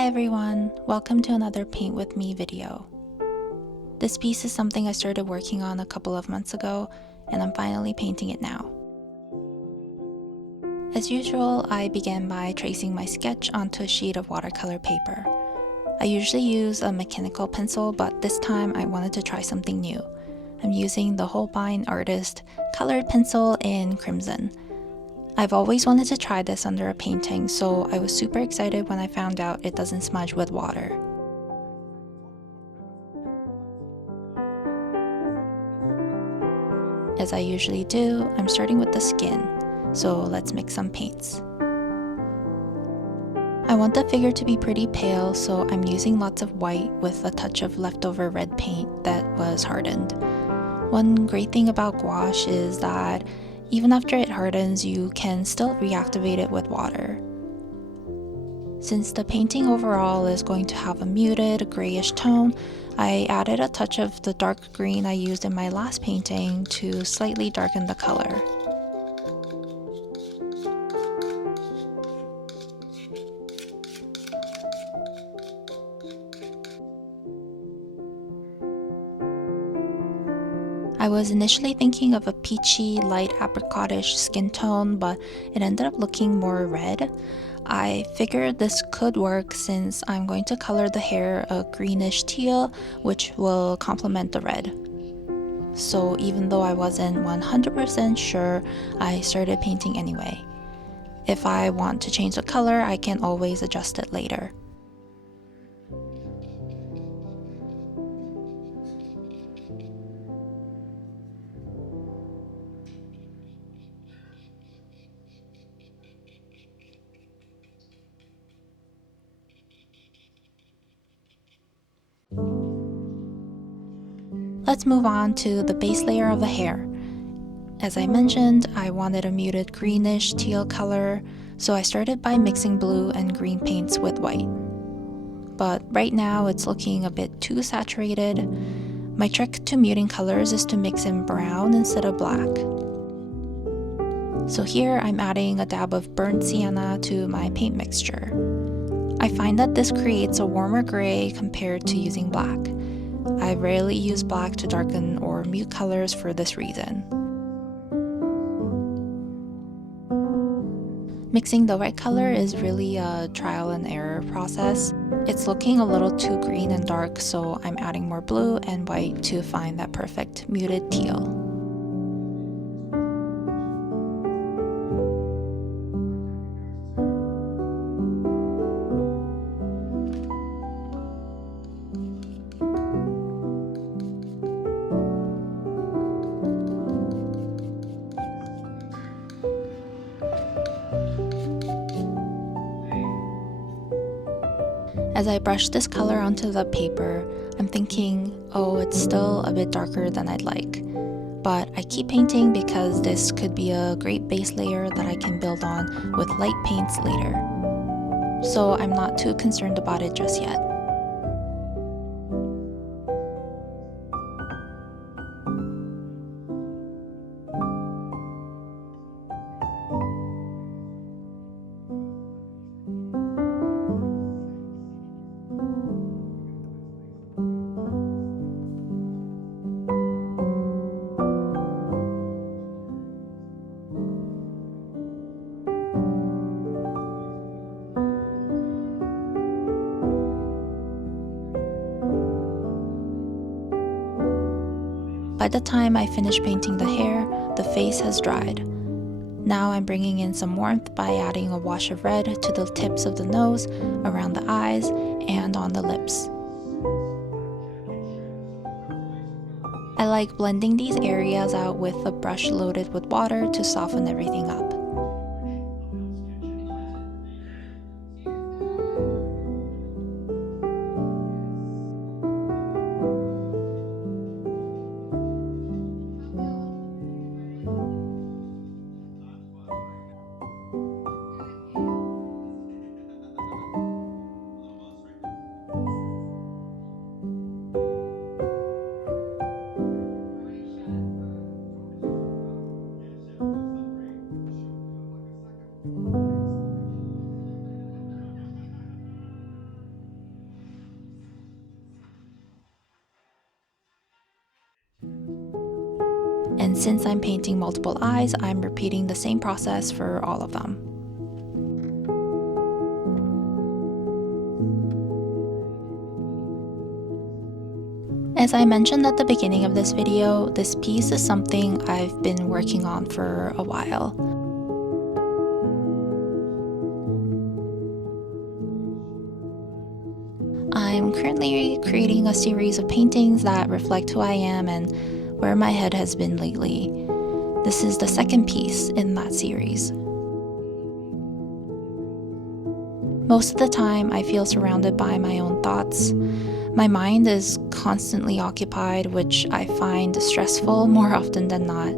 Hi everyone, welcome to another Paint With Me video. This piece is something I started working on a couple of months ago, and I'm finally painting it now. As usual, I began by tracing my sketch onto a sheet of watercolor paper. I usually use a mechanical pencil, but this time I wanted to try something new. I'm using the Holbein Artist colored pencil in Crimson. I've always wanted to try this under a painting, so I was super excited when I found out it doesn't smudge with water. As I usually do, I'm starting with the skin, so let's mix some paints. I want the figure to be pretty pale, so I'm using lots of white with a touch of leftover red paint that was hardened. One great thing about gouache is that even after it hardens, you can still reactivate it with water. Since the painting overall is going to have a muted, grayish tone, I added a touch of the dark green I used in my last painting to slightly darken the color. I was initially thinking of a peachy, light apricotish skin tone, but it ended up looking more red. I figured this could work since I'm going to color the hair a greenish teal, which will complement the red. So even though I wasn't 100% sure, I started painting anyway. If I want to change the color, I can always adjust it later. Let's move on to the base layer of the hair. As I mentioned, I wanted a muted greenish teal color, so I started by mixing blue and green paints with white. But right now it's looking a bit too saturated. My trick to muting colors is to mix in brown instead of black. So here I'm adding a dab of burnt sienna to my paint mixture. I find that this creates a warmer gray compared to using black. I rarely use black to darken or mute colors for this reason. Mixing the right color is really a trial and error process. It's looking a little too green and dark, so I'm adding more blue and white to find that perfect muted teal. As I brush this color onto the paper, I'm thinking, oh, it's still a bit darker than I'd like. But I keep painting because this could be a great base layer that I can build on with light paints later. So I'm not too concerned about it just yet. By the time I finish painting the hair, the face has dried. Now I'm bringing in some warmth by adding a wash of red to the tips of the nose, around the eyes, and on the lips. I like blending these areas out with a brush loaded with water to soften everything up. since I'm painting multiple eyes, I'm repeating the same process for all of them. As I mentioned at the beginning of this video, this piece is something I've been working on for a while. I'm currently creating a series of paintings that reflect who I am and where my head has been lately. This is the second piece in that series. Most of the time, I feel surrounded by my own thoughts. My mind is constantly occupied, which I find stressful more often than not.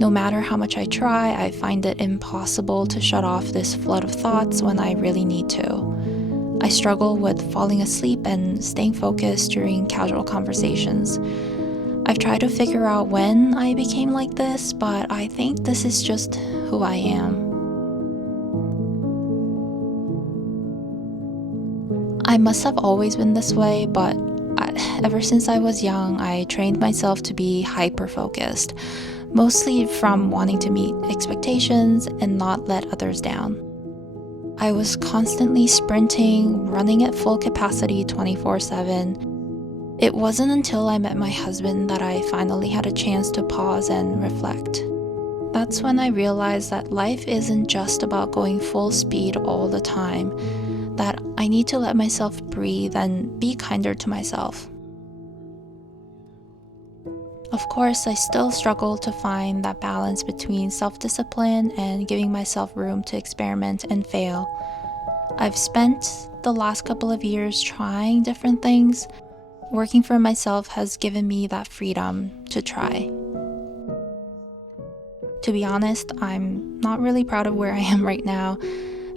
No matter how much I try, I find it impossible to shut off this flood of thoughts when I really need to. I struggle with falling asleep and staying focused during casual conversations. I've tried to figure out when I became like this, but I think this is just who I am. I must have always been this way, but ever since I was young, I trained myself to be hyper-focused, mostly from wanting to meet expectations and not let others down. I was constantly sprinting, running at full capacity 24/7. It wasn't until I met my husband that I finally had a chance to pause and reflect. That's when I realized that life isn't just about going full speed all the time, that I need to let myself breathe and be kinder to myself. Of course, I still struggle to find that balance between self-discipline and giving myself room to experiment and fail. I've spent the last couple of years trying different things. Working for myself has given me that freedom to try. To be honest, I'm not really proud of where I am right now.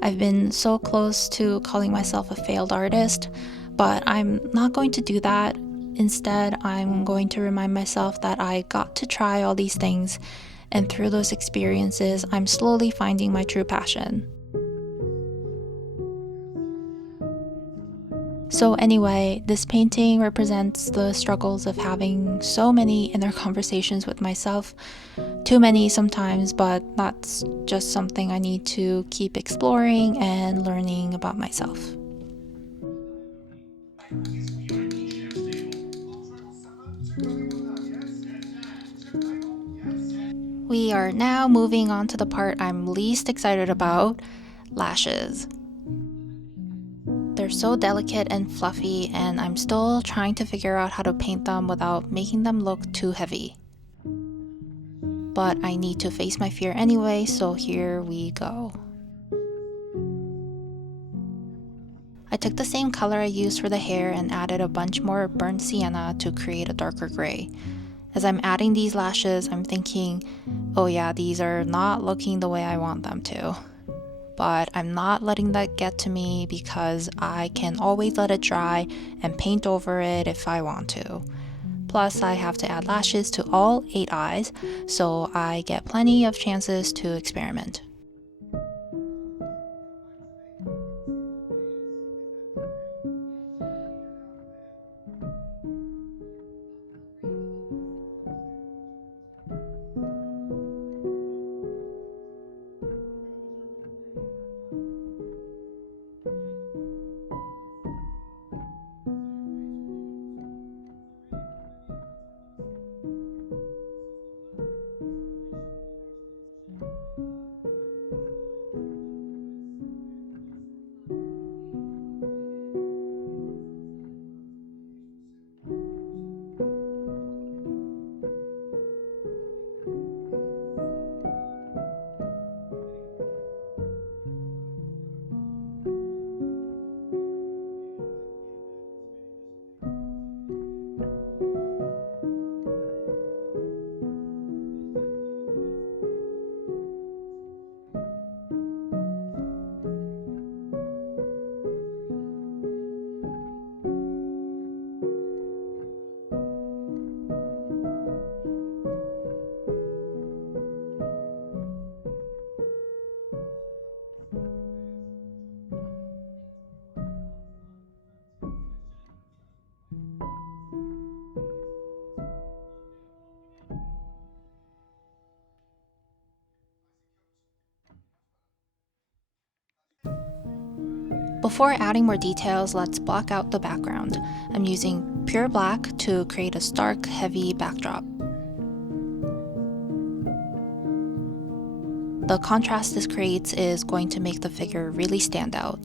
I've been so close to calling myself a failed artist, but I'm not going to do that. Instead, I'm going to remind myself that I got to try all these things, and through those experiences, I'm slowly finding my true passion. So anyway, this painting represents the struggles of having so many inner conversations with myself. Too many sometimes, but that's just something I need to keep exploring and learning about myself. We are now moving on to the part I'm least excited about, lashes. They're so delicate and fluffy, and I'm still trying to figure out how to paint them without making them look too heavy. But I need to face my fear anyway, so here we go. I took the same color I used for the hair and added a bunch more burnt sienna to create a darker gray. As I'm adding these lashes, I'm thinking, oh yeah, these are not looking the way I want them to. But I'm not letting that get to me because I can always let it dry and paint over it if I want to. Plus, I have to add lashes to all 8 eyes, so I get plenty of chances to experiment. Before adding more details, let's block out the background. I'm using pure black to create a stark, heavy backdrop. The contrast this creates is going to make the figure really stand out.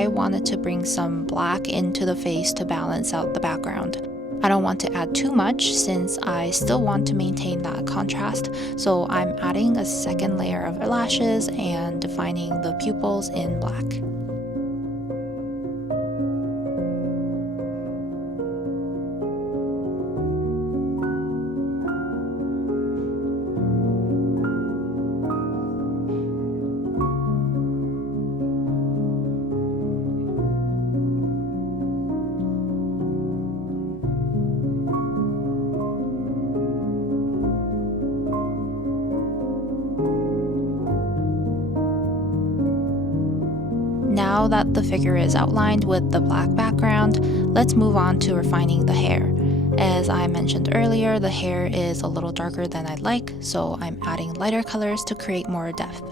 I wanted to bring some black into the face to balance out the background. I don't want to add too much since I still want to maintain that contrast, so I'm adding a second layer of lashes and defining the pupils in black. Now that the figure is outlined with the black background, let's move on to refining the hair. As I mentioned earlier, the hair is a little darker than I'd like, so I'm adding lighter colors to create more depth.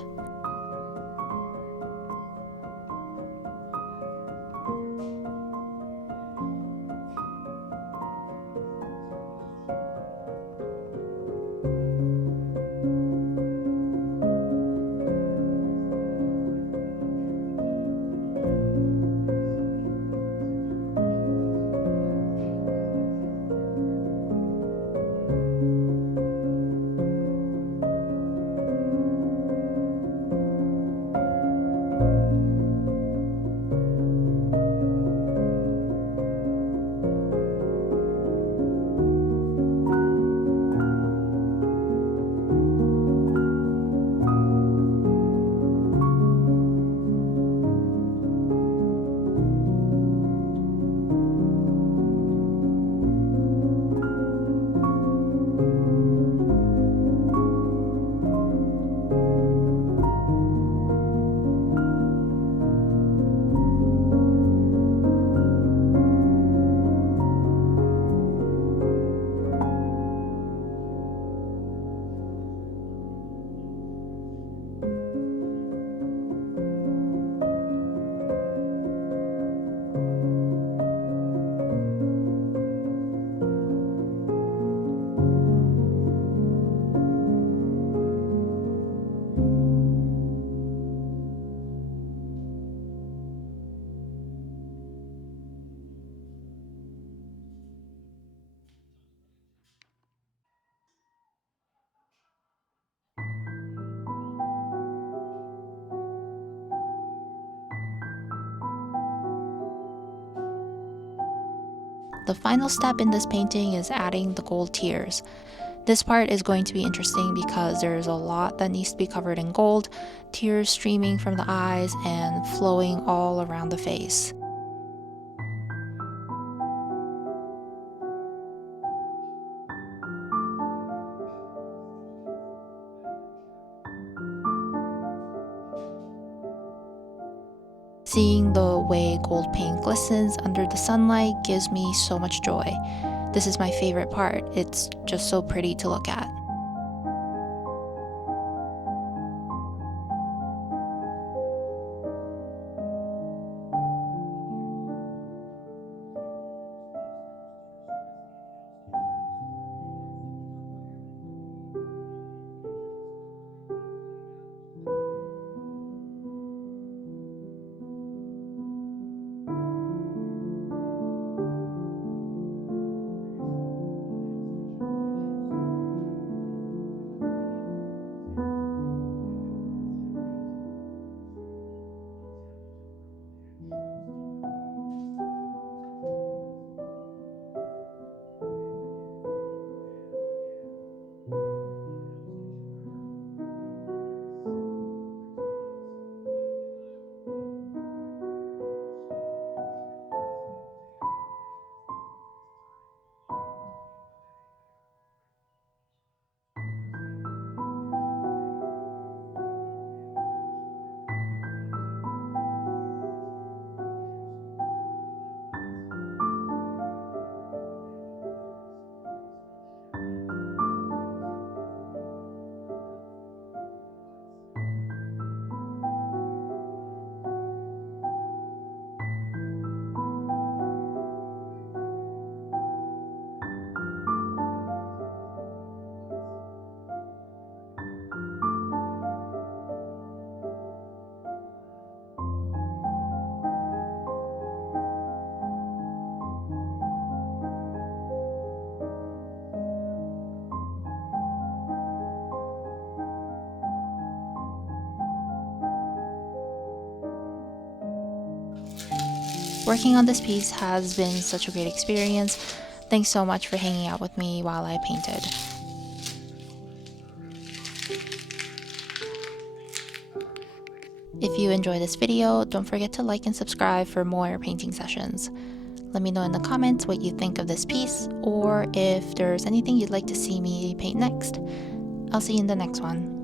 The final step in this painting is adding the gold tears. This part is going to be interesting because there's a lot that needs to be covered in gold, tears streaming from the eyes and flowing all around the face. Seeing the way gold paint glistens under the sunlight gives me so much joy. This is my favorite part. It's just so pretty to look at. Working on this piece has been such a great experience. Thanks so much for hanging out with me while I painted. If you enjoyed this video, don't forget to like and subscribe for more painting sessions. Let me know in the comments what you think of this piece, or if there's anything you'd like to see me paint next. I'll see you in the next one.